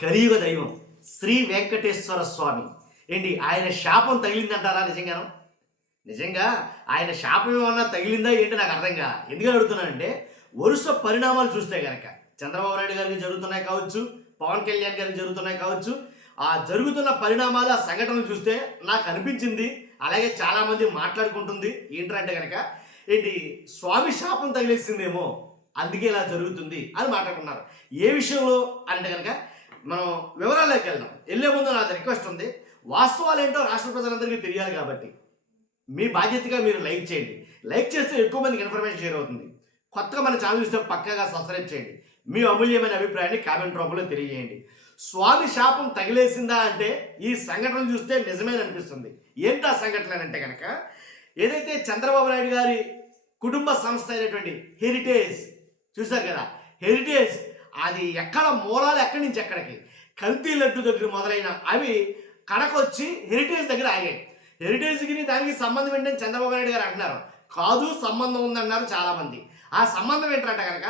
కలియుగ దైవం శ్రీ వెంకటేశ్వర స్వామి ఏంటి ఆయన శాపం తగిలిందంటారా నిజంగాను? నిజంగా ఆయన శాపం ఏమన్నా తగిలిందా ఏంటి నాకు అర్థం కాదు. ఎందుకని అడుగుతున్నానంటే వరుస పరిణామాలు చూస్తే కనుక చంద్రబాబు నాయుడు గారికి జరుగుతున్నాయి కావచ్చు, పవన్ కళ్యాణ్ గారికి జరుగుతున్నాయి కావచ్చు, ఆ జరుగుతున్న పరిణామాలు ఆ సంఘటనలు చూస్తే నాకు అనిపించింది, అలాగే చాలామంది మాట్లాడుకుంటుంది ఏంటంటే కనుక ఏంటి స్వామి శాపం తగిలేసిందేమో అందుకే ఇలా జరుగుతుంది అని మాట్లాడుకున్నారు. ఏ విషయంలో అంటే కనుక మనం వివరాల్లోకి వెళ్దాం. వెళ్ళే ముందు నాది రిక్వెస్ట్ ఉంది, వాస్తవాలు ఏంటో రాష్ట్ర ప్రజలందరికీ తెలియాలి కాబట్టి మీ బాధ్యతగా మీరు లైక్ చేయండి. లైక్ చేస్తే ఎక్కువ మందికి ఇన్ఫర్మేషన్ షేర్ అవుతుంది. కొత్తగా మన ఛానల్ చూస్తే పక్కగా సబ్స్క్రైబ్ చేయండి. మీ అమూల్యమైన అభిప్రాయాన్ని కామెంట్ రూపంలో తెలియజేయండి. స్వామి శాపం తగిలేసిందా అంటే ఈ సంఘటనలు చూస్తే నిజమేననిపిస్తుంది. అనిపిస్తుంది. ఏంటి ఆ సంఘటన అంటే కనుక ఏదైతే చంద్రబాబు నాయుడు గారి కుటుంబ సంస్థ అయినటువంటి హెరిటేజ్ చూశారు కదా, హెరిటేజ్ అది ఎక్కడ మూలాలు ఎక్కడి నుంచి ఎక్కడికి కల్తీ లడ్డు దగ్గర మొదలైన అవి కడకొచ్చి హెరిటేజ్ దగ్గర ఆగాయి. హెరిటేజ్కి దానికి సంబంధం ఏంటని చంద్రబాబు నాయుడు గారు అంటున్నారు. కాదు, సంబంధం ఉందన్నారు చాలామంది. ఆ సంబంధం ఏంటంటే కనుక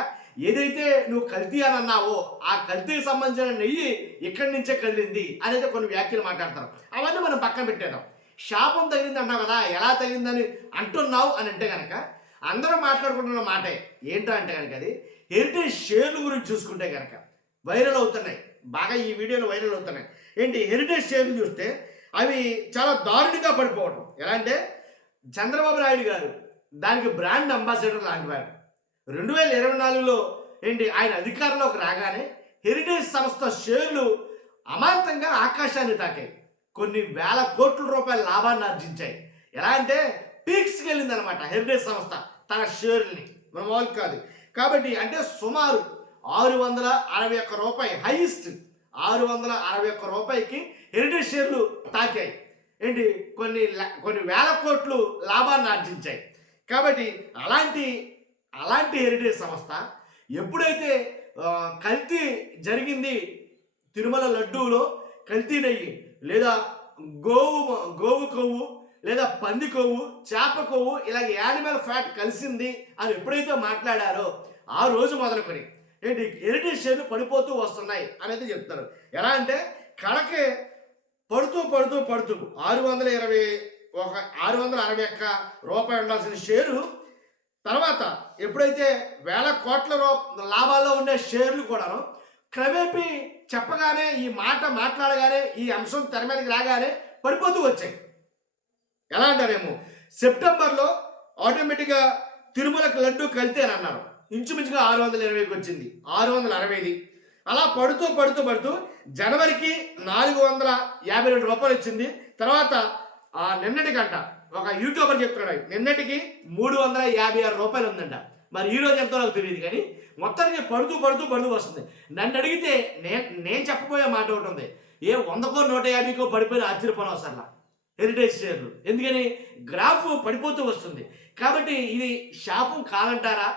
ఏదైతే నువ్వు కల్తీ అని అన్నావో ఆ కల్తీకి సంబంధించిన నెయ్యి ఇక్కడి నుంచే కదిలింది అనేది కొన్ని వ్యాఖ్యలు మాట్లాడతారు. అవన్నీ మనం పక్కన పెట్టేద్దాం. శాపం తగిలింది అన్నావు కదా, ఎలా తగిలిందని అంటున్నావు అని అంటే కనుక అందరూ మాట్లాడుకుంటున్న మాటే ఏంటంటే కనుక అది హెరిటేజ్ షేర్ల గురించి చూసుకుంటే కనుక వైరల్ అవుతున్నాయి, బాగా ఈ వీడియోలు వైరల్ అవుతున్నాయి. ఏంటి హెరిటేజ్ షేర్లు చూస్తే అవి చాలా దారుణంగా పడిపోవడం. ఎలా అంటే చంద్రబాబు నాయుడు గారు దానికి బ్రాండ్ అంబాసిడర్ లాంటివారు. 2024లో ఏంటి ఆయన అధికారంలోకి రాగానే హెరిటేజ్ సంస్థ షేర్లు అమాంతంగా ఆకాశాన్ని తాకాయి. కొన్ని వేల కోట్ల రూపాయల లాభాన్ని ఆర్జించాయి. ఎలా అంటే పీక్స్కి వెళ్ళిందనమాట హెరిటేజ్ సంస్థ తన షేర్ని, మన వాళ్ళు కాదు. కాబట్టి అంటే సుమారు 661 రూపాయి, హైయెస్ట్ 661 రూపాయికి హెరిటేజ్ షేర్లు తాకాయి. ఏంటి కొన్ని వేల కోట్లు లాభాన్ని ఆర్జించాయి. కాబట్టి అలాంటి హెరిటేజ్ సంస్థ ఎప్పుడైతే కల్తీ జరిగింది, తిరుమల లడ్డూలో కల్తీ నెయ్యి లేదా గోవు కొవ్వు లేదా పంది కొవ్వు, చేప కొవ్వు ఇలాగ యానిమల్ ఫ్యాట్ కలిసింది అని ఎప్పుడైతే మాట్లాడారో ఆ రోజు మొదలుకొని ఏంటి హెరిటేజ్ షేర్లు పడిపోతూ వస్తున్నాయి అనేది చెప్తారు. ఎలా అంటే కడకే పడుతూ 661 రూపాయి ఉండాల్సిన షేరు తర్వాత ఎప్పుడైతే వేల కోట్ల లాభాల్లో ఉండే షేర్లు కూడాను క్రమేపీ చెప్పగానే ఈ మాట మాట్లాడగానే ఈ అంశం తెర మీదకి రాగానే పడిపోతూ వచ్చాయి. ఎలా అంటారేమో సెప్టెంబర్లో ఆటోమేటిక్గా తిరుమలకు లడ్డు కల్తీ అని అన్నారు. ఇంచుమించుగా 620కి వచ్చింది, 660. అలా పడుతూ జనవరికి 452 రూపాయలు వచ్చింది. తర్వాత నిన్నటికంట ఒక యూట్యూబర్ చెప్తున్నాడు, నిన్నటికి 356 రూపాయలు ఉందంట. మరి ఈ రోజు ఎంతో నాకు తెలియదు, కానీ మొత్తానికి పడుతూ వస్తుంది. నన్ను అడిగితే నేను చెప్పబోయే మాట ఒకటి ఉంది, ఏ 100కో 150కో పడిపోయిన ఆశ్చర్యపోవడం అసలు హెరిటేజ్ షేర్లు. ఎందుకని గ్రాఫ్ పడిపోతూ వస్తుంది. కాబట్టి ఇది శాపం కాదంటారా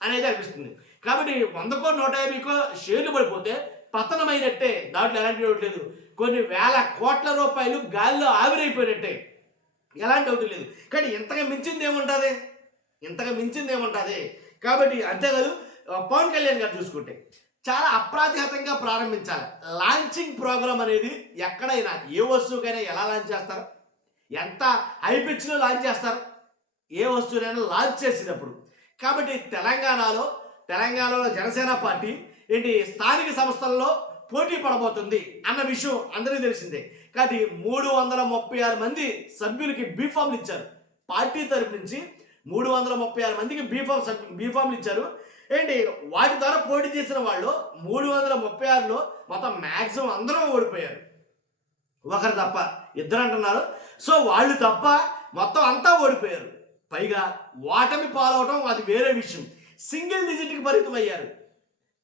అనేది అనిపిస్తుంది. కాబట్టి 100కో 150కో షేర్లు పడిపోతే పతనమైనట్టే, దాంట్లో ఎలాంటి డౌట్ లేదు. కొన్ని వేల కోట్ల రూపాయలు గాలిలో ఆవిరైపోయినట్టే, ఎలాంటి డౌట్ లేదు. కానీ ఇంతగా మించింది ఏముంటుంది. కాబట్టి అంతేకాదు పవన్ కళ్యాణ్ గారు చూసుకుంటే చాలా అప్రాతిహతంగా ప్రారంభించాలి. లాంచింగ్ ప్రోగ్రామ్ అనేది ఎక్కడైనా ఏ వస్తువుకైనా ఎలా లాంచ్ చేస్తారు, ఎంత హై పిచ్లో లాంచ్ చేస్తారు ఏ వస్తువునైనా లాంచ్ చేసినప్పుడు. కాబట్టి తెలంగాణలో జనసేన పార్టీ ఏంటి స్థానిక సంస్థల్లో పోటీ పడబోతుంది అన్న విషయం అందరికీ తెలిసిందే. కాబట్టి 336 మంది సభ్యులకి బీఫామ్లు ఇచ్చారు. పార్టీ తరపు నుంచి 336 మందికి బీఫామ్లు ఇచ్చారు. ఏంటి వాటి ద్వారా పోటీ చేసిన వాళ్ళు 336లో మొత్తం మ్యాక్సిమం అందరూ ఓడిపోయారు. ఒకరు తప్ప, ఇద్దరు అంటున్నారు. సో వాళ్ళు తప్ప మొత్తం అంతా ఓడిపోయారు. పైగా ఓటమి పాలవటం అది వేరే విషయం. సింగిల్ డిజిట్కి పరిమితం అయ్యారు.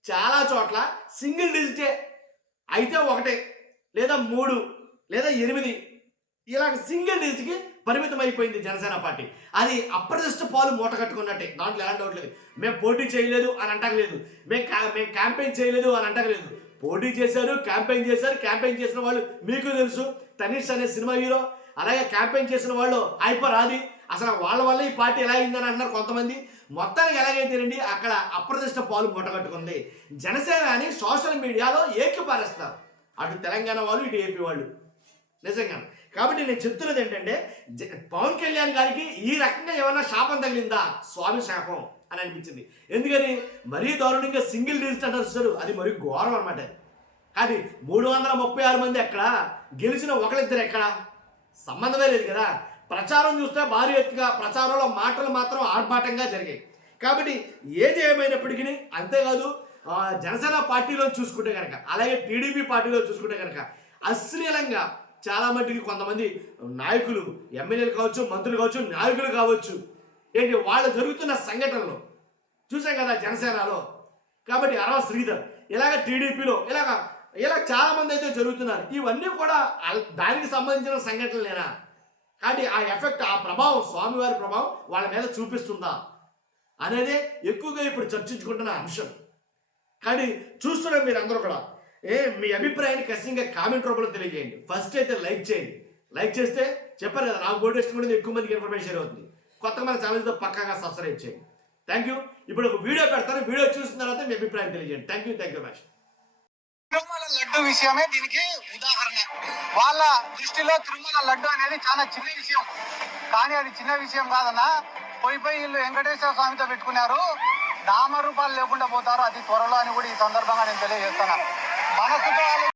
చాలా చోట్ల సింగిల్ డిజిటే అయితే 1 లేదా 3 లేదా 8 ఇలాగ సింగిల్ డిజిట్కి పరిమితం అయిపోయింది జనసేన పార్టీ. అది అప్రదిష్ట పాలు మూట కట్టుకున్నట్టే, దాంట్లో ఎలాంటి డౌట్ లేదు. మేము పోటీ చేయలేదు అని అంటలేదు, మేము క్యాంపెయిన్ చేయలేదు అని అంటలేదు. పోటీ చేశారు, క్యాంపెయిన్ చేసిన వాళ్ళు మీకు తెలుసు. తనీష్ అనే సినిమా హీరో, అలాగే క్యాంపెయిన్ చేసిన వాళ్ళు హైపర్ ఆది, అసలు వాళ్ళ వల్ల ఈ పార్టీ ఎలా అయిందని అంటున్నారు కొంతమంది. మొత్తానికి ఎలాగైతేనండి అక్కడ అప్రదిష్ట పాలు మూటగట్టుకుంది. జనసేన అని సోషల్ మీడియాలో ఏకిపారేస్తారు, అటు తెలంగాణ వాళ్ళు ఇటు ఏపీ వాళ్ళు నిజంగా. కాబట్టి నేను చెప్తున్నది ఏంటంటే పవన్ కళ్యాణ్ గారికి ఈ రకంగా ఏమైనా శాపం తగిలిందా, స్వామి శాపం అని అనిపించింది. ఎందుకని మరీ దారుణంగా సింగిల్ డిజిట్ అంటారు సార్, అది మరీ ఘోరం అనమాట. కానీ 336 మంది ఎక్కడ, గెలిచిన ఒకరిద్దరు ఎక్కడ, సంబంధమే లేదు కదా. ప్రచారం చూస్తే భారీ ఎత్తుగా ప్రచారంలో మాటలు మాత్రం ఆర్భాటంగా జరిగాయి. కాబట్టి ఏది ఏమైనప్పటికీ అంతేకాదు, జనసేన పార్టీలో చూసుకుంటే కనుక, అలాగే టీడీపీ పార్టీలో చూసుకుంటే కనుక అశ్లీలంగా చాలా మట్టుకి కొంతమంది నాయకులు, ఎమ్మెల్యేలు కావచ్చు, మంత్రులు కావచ్చు, నాయకులు కావచ్చు, ఏంటి వాళ్ళు జరుగుతున్న సంఘటనలు చూసాం కదా జనసేనలో. కాబట్టి అరవ శ్రీధర్ ఇలాగ టీడీపీలో ఇలా చాలా మంది అయితే జరుగుతున్నారు. ఇవన్నీ కూడా దానికి సంబంధించిన సంఘటనలేనా? కాబట్టి ఆ ఎఫెక్ట్, ఆ ప్రభావం, స్వామివారి ప్రభావం వాళ్ళ మీద చూపిస్తుందా అనేదే ఎక్కువగా ఇప్పుడు చర్చించుకుంటున్న అంశం. కానీ చూస్తున్న మీరు అందరూ కూడా మీ అభిప్రాయాన్ని ఖచ్చితంగా కామెంట్ రూపంలో తెలియజేయండి. ఫస్ట్ అయితే లైక్ చేయండి. లైక్ చేస్తే చెప్పారు కదా, నాకు ఓటు వేసుకుంటే ఎక్కువ మందికి ఇన్ఫర్మేషన్ షేర్ అవుతుంది. కొత్తగా మన ఛానల్తో పక్కాగా సబ్స్క్రైబ్ చేయండి. Thank you. ఇప్పుడు ఒక వీడియో పెడతాను, వీడియో చూసిన తర్వాత మీ అభిప్రాయం తెలియజేయండి. Thank you much. Tirumala laddu విషయమే దీనికి ఉదాహరణ. వాళ్ళ దృష్టిలో తిరుమల లడ్డు అనేది చాలా చిన్న విషయం, కానీ అది చిన్న విషయం కాదన్నా. పోయి వీళ్ళు వెంకటేశ్వర స్వామితో పెట్టుకున్నారు, నామరూపాలు లేకుండా పోతారు అతి త్వరలో అని కూడా ఈ సందర్భంగా నేను తెలియజేస్తాను. మనసుతో